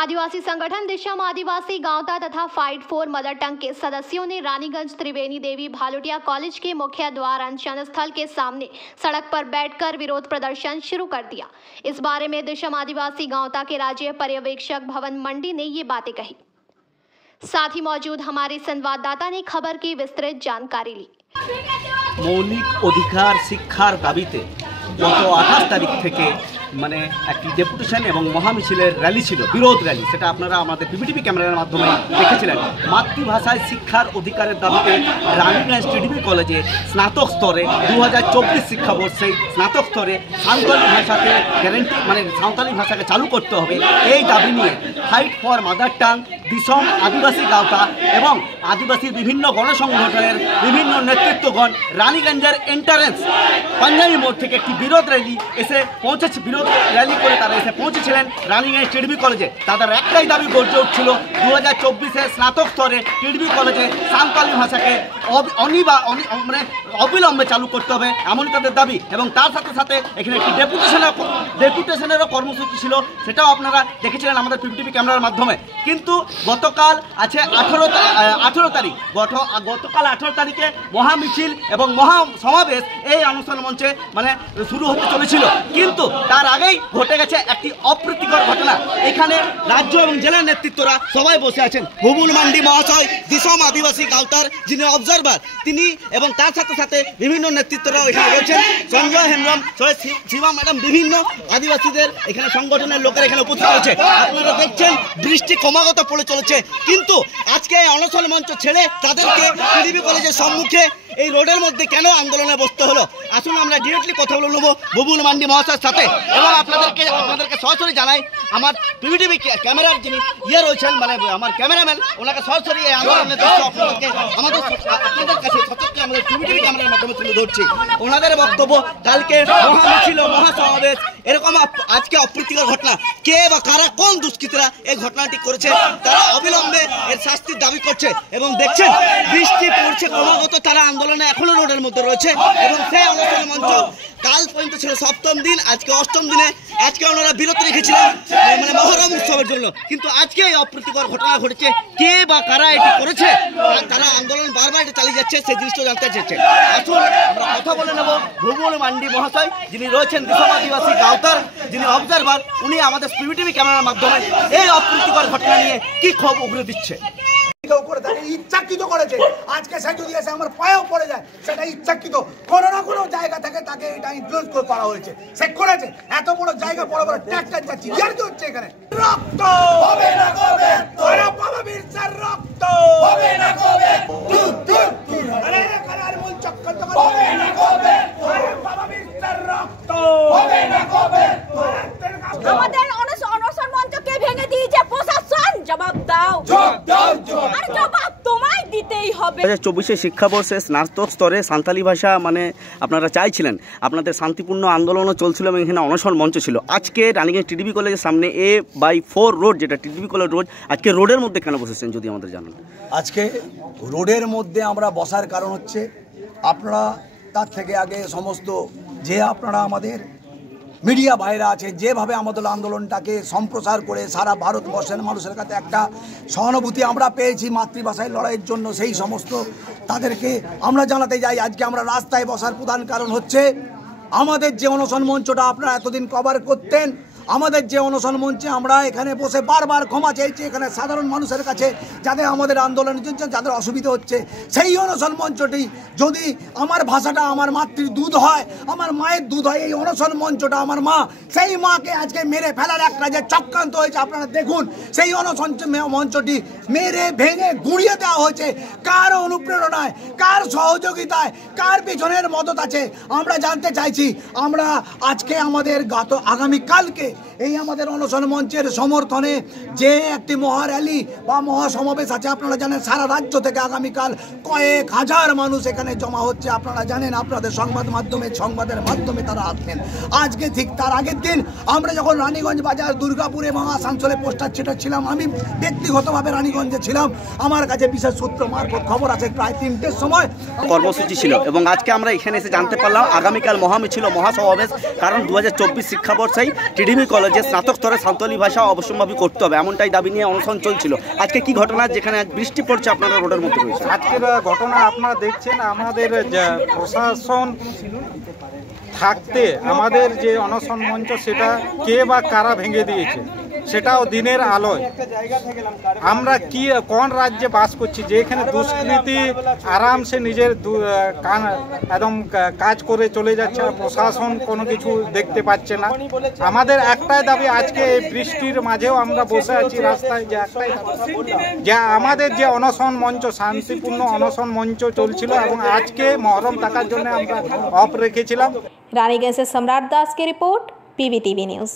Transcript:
आदिवासी संगठन दिशम आदिवासी गांवता तथा fight for mother tongue के सदस्यों ने रानीगंज त्रिवेणी देवी भालुटिया कॉलेज के मुख्य द्वार अनशन स्थल के सामने सड़क पर बैठकर विरोध प्रदर्शन शुरू कर दिया। इस बारे में दिशम आदिवासी गांवता के राज्य पर्यवेक्षक भवन मंडी ने ये बातें कही। साथ ही मौजूद हमारे संवाददाता ने खबर की विस्तृत जानकारी ली। मौलिक अधिकार शिक्षार दाबीते गत 28 तारीख থেকে মানে একটি ডেপুটেশন এবং মহামিছিলের র্যালি ছিল, বিরোধ র্যালি। সেটা আপনারা আমাদের পিপিটিভি ক্যামেরার মাধ্যমে দেখেছিলেন। মাতৃভাষায় শিক্ষার অধিকারের দাবিতে রানীগঞ্জ টিডিবি কলেজে স্নাতক স্তরে 2024 শিক্ষাবর্ষে স্নাতক স্তরে সাঁওতালি ভাষাকে গ্যারেন্টি মানে সাঁওতালি ভাষাকে চালু করতে হবে, এই দাবি নিয়ে fight for mother tongue Disham আদিবাসী গাঁওতা এবং আদিবাসীর বিভিন্ন গণসংগঠনের বিভিন্ন নেতৃত্বগণ রানীগঞ্জের এন্ট্রান্স পাঞ্জাবি মোড় থেকে একটি বিরোধ র্যালি এসে পৌঁছেছে। বিরোধ র্যালি করে তারা এসে পৌঁছেছিলেন রানীগঞ্জ টিডিবি কলেজে। তাদের একটাই দাবি গর্জে উঠছিল 2024 স্নাতক স্তরে টিডিবি কলেজে সাঁওতালি ভাষাকে অবিলম্বে চালু করতে হবে, এমনই তাদের দাবি। এবং তার সাথে সাথে এখানে একটি ডেপুটেশনেরও কর্মসূচি ছিল, সেটাও আপনারা দেখেছিলেন আমাদের পিপিটিভি ক্যামেরার মাধ্যমে। কিন্তু গতকাল আছে 18 তারিখ, গতকাল 18 তারিখে মহামিছিল এবং মহা সমাবেশ এই অনুষ্ঠান মঞ্চে মানে শুরু হতে চলেছিল। কিন্তু তার আগেই ঘটে গেছে একটি অপ্রীতিকর ঘটনা। এখানে রাজ্য এবং জেলার নেতৃত্বরা সবাই বসে আছেন। বুবুল মান্ডি মহাশয় দিশম আদিবাসী গাঁওতার যিনি অবজারভার, তিনি এবং তার সাথে সাথে বিভিন্ন নেতৃত্বরাও এখানে রয়েছেন। সঞ্জয় হেমব্রম, শিবা ম্যাডাম, বিভিন্ন আদিবাসীদের এখানে সংগঠনের লোকেরা এখানে উপস্থিত হয়েছে। আপনারা দেখছেন বৃষ্টি ক্রমাগত পড়ে চলেছে, কিন্তু আজকে এই অনশন মঞ্চ ছেড়ে তাদেরকে টিডিবি কলেজের সম্মুখে এই রোডের মধ্যে কেন আন্দোলনে বসতে হলো? আসুন আমরা ডিরেক্টলি কথা বলে নেব বুবুল মান্ডি মহাশয়ের সাথে এবং আপনাদেরকে সরাসরি জানাই আমার পিপিটিভি ক্যামেরার যিনি রয়েছেন মানে আমার ক্যামেরাম্যান, ওনাকে সরাসরি এই আন্দোলনের দৃশ্য আপনাদের কাছে সচক্ষে আমাদের পিপিটিভি ক্যামেরার মাধ্যমে তুলে ধরছি। ওনাদের বক্তব্য, কালকে মহামিছিল মহাসমাবেশ এরকম আজকে অপ্রীতিকর ঘটনা, কে বা কারা কোন দুষ্কৃতীরা এই ঘটনাটি করেছে তারা অবিলম্বে এর শাস্তির দাবি করছে। এবং দেখছেন বৃষ্টি পড়ছে ক্রমাগত, তারা আন্দোলনে এখনো রোডের মধ্যে রয়েছে। এবং সেই অনুষ্ঠান মঞ্চ কাল পর্যন্ত ছিল 7ম দিন, আজকে 8ম দিনে। আজকে ওনারা বিরতি রেখেছিলেন মানে মহরম উৎসবের জন্য, কিন্তু আজকে এই অপ্রীতিকর ঘটনা ঘটেছে। কে বা কারা এটি করেছে, তারা আন্দোলন বারবার এটা চালিয়ে যাচ্ছে, সেই দৃশ্য জানতে চাইছে। আসুন আমরা কথা বলে নেব বুবুল মান্ডি মহাশয়, যিনি রয়েছেন দিশম আদিবাসী গাঁওতার যিনি অবজারভার। উনি আমাদের পিপিটিভি ক্যামেরার মাধ্যমে এই অপ্রীতিকর ঘটনা নিয়ে কি খবর উগরে দিচ্ছে। ইচ্ছাকৃত করেছে, আজকে সে যদি এসে আমার পায়েও পড়ে যায় সেটা ইচ্ছাকৃত, কোনো না কোনো জায়গা থেকে তাকে এটা ইনফ্লুয়েন্স করা হয়েছে, সে করেছে। এত বড় জায়গা বড় বড় ট্যাক্টার যাচ্ছে, ইয়ার কি হচ্ছে এখানে? রক্ত হবে না কবে, তোরা বাবা বীরসার রক্ত হবে না কবে, আরে কারার মূল চক্কর তো হবে না কবে, আরে বাবা বীরসার রক্ত হবে না কবে। আমাদের অনশন মঞ্চকে ভেঙে দিয়েছে প্রশাসন, জবাব দাও, আর জবাব তোমায় দিতেই হবে। 2024 শিক্ষাবর্ষে স্নাতক স্তরে সাঁওতালি ভাষা মানে আপনারা চাইছিলেন, আপনাদের শান্তিপূর্ণ আন্দোলনও চলছিল এবং এখানে অনশন মঞ্চ ছিল। আজকে রানীগঞ্জ টিডিবি কলেজের সামনে A/4 রোড, যেটা টিডিবি কলেজ রোড, আজকে রোডের মধ্যে কেন বসেছেন যদি আমাদের জানান? আজকে রোডের মধ্যে আমরা বসার কারণ হচ্ছে, আপনারা তার থেকে আগে সমস্ত যে আপনারা আমাদের মিডিয়া ভাইরা আছে, যেভাবে আমাদের আন্দোলনটাকে সম্প্রসার করে সারা ভারতবর্ষের মানুষের কাছে একটা সহানুভূতি আমরা পেয়েছি মাতৃভাষায় লড়াইয়ের জন্য, সেই সমস্ত তাদেরকে আমরা জানাতে যাই। আজকে আমরা রাস্তায় বসার প্রধান কারণ হচ্ছে আমাদের যে অনশন মঞ্চটা আপনারা এতদিন কভার করতেন, আমাদের যে অনশন মঞ্চে আমরা এখানে বসে বারবার ক্ষমা চাইছি এখানে সাধারণ মানুষের কাছে, যাদের আমাদের আন্দোলনের জন্য যাদের অসুবিধা হচ্ছে। সেই অনশন মঞ্চটি যদি আমার ভাষাটা আমার মাতৃ দুধ হয়, আমার মায়ের দুধ হয়, এই অনশন মঞ্চটা আমার মা, সেই মাকে আজকে মেরে ফেলার একটা যে চক্রান্ত হয়েছে আপনারা দেখুন। সেই অনশন মঞ্চটি মেরে ভেঙে গুঁড়িয়ে দেওয়া হয়েছে। কার অনুপ্রেরণায়, কার সহযোগিতায়, কার পিছনের মদত আছে আমরা জানতে চাইছি। আমরা আজকে আমাদের আগামীকালকে এই আমাদের অনশন মঞ্চের সমর্থনে যে একটি মহা র্যালি বা মহা সমাবেশ আছে, আপনারা জানেন সারা রাজ্য থেকে আগামীকাল কয়েক হাজার মানুষ এখানে জমা হচ্ছে। আপনারা জানেন, আপনাদের সংবাদের মাধ্যমে তারা আসছেন। আজকে ঠিক তার আগের দিন আমরা যখন রানীগঞ্জ বাজার, দুর্গাপুর এবং আসানসোলে পোস্টার ছিটাচ্ছিলাম, আমি ব্যক্তিগতভাবে রানীগঞ্জে ছিলাম, আমার কাছে বিশেষ সূত্র মারফত খবর আছে প্রায় 3টের সময় কর্মসূচি ছিল। এবং আজকে আমরা এখানে এসে জানতে পারলাম আগামীকাল মহামিছিল মহাসমাবেশ, কারণ 2024 শিক্ষাবর্ষেই টিডিবি প্রাথমিক কলেজে স্নাতক স্তরে সাঁওতালি ভাষা অবশ্যম্ভাবী করতে হবে, এমনটাই দাবি নিয়ে অনশন চলছিল। আজকে কি ঘটনা, যেখানে আজ বৃষ্টি পড়ছে, আপনারা রোডের মধ্যে রয়েছে? আজকের ঘটনা আপনারা দেখছেন, আমাদের প্রশাসন থাকতে আমাদের যে অনশন মঞ্চ সেটা কে বা কারা ভেঙে দিয়েছে, সেটাও দিনের আলোয়। আমরা কি কোন রাজ্যে বাস করছি যেখানে দুষ্কৃতি আরামসে নিজের একদম কাজ করে চলে যাচ্ছে, আর প্রশাসন কোনো কিছু দেখতে পাচ্ছে না। আমাদের একটাই দাবি, আজকে এই বৃষ্টির মাঝেও আমরা বসে আছি রাস্তায়, যে একটাই যে আমাদের যে অনশন মঞ্চ, শান্তিপূর্ণ অনশন মঞ্চ চলছিল এবং আজকে মহরম থাকার জন্য আমরা অফ রেখেছিলাম। रानीगंज से सम्राट दास की रिपोर्ट, PBTV न्यूज़।